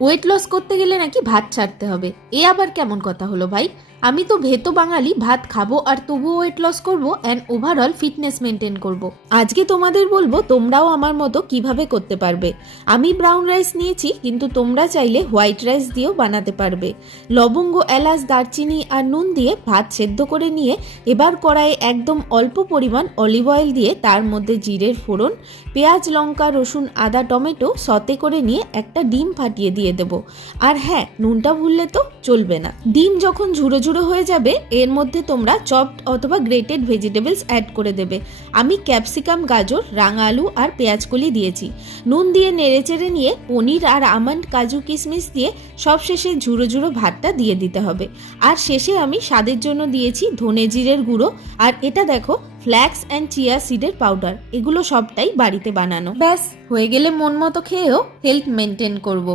Weight loss করতে গেলে নাকি ভাত ছাড়তে হবে, এ আবার কেমন কথা হলো ভাই? আমি তো ভেতো বাঙালি, ভাত খাবো আর তবুও ওয়েট লস করবো অ্যান্ড ওভারঅল ফিটনেস মেনটেন করব। আজকে তোমাদের বলবো তোমরাও আমার মতো কিভাবে করতে পারবে। আমি ব্রাউন রাইস নিয়েছি, কিন্তু তোমরা চাইলে হোয়াইট রাইস দিয়েও বানাতে পারবে। লবঙ্গ, এলাচ, দারচিনি আর নুন দিয়ে ভাত সেদ্ধ করে নিয়ে এবার কড়াইয়ে একদম অল্প পরিমাণ অলিভ অয়েল দিয়ে তার মধ্যে জিরের ফোড়ন, পেঁয়াজ, লঙ্কা, রসুন, আদা, টমেটো সতে করে নিয়ে একটা ডিম ফাটিয়ে দিয়ে দেবো। আর হ্যাঁ, নুনটা ভুললে তো চলবে না। ডিম যখন ঝুড়ো ঝুড়ো হয়ে যাবে, এর মধ্যে তোমরা চপড অথবা গ্রেটেড ভেজিটেবলস অ্যাড করে দেবে। আমি ক্যাপসিকাম, গাজর, রাঙা আলু আর পেঁয়াজকলি দিয়েছি। নুন দিয়ে নেড়েচেড়ে নিয়ে পনির আর আমন্ড, কাজু, কিশমিশ দিয়ে সবশেষে ঝুড়ো ঝুড়ো ভাতটা দিয়ে দিতে হবে। আর শেষে আমি স্বাদের জন্য দিয়েছি ধনে জিরের গুঁড়ো। আর এটা দেখো, ফ্ল্যাক্স অ্যান্ড চিয়া সিডের পাউডার। এগুলো সবটাই বাড়িতে বানানো। ব্যাস হয়ে গেলে মন মতো খেয়েও হেলথ মেনটেন করব।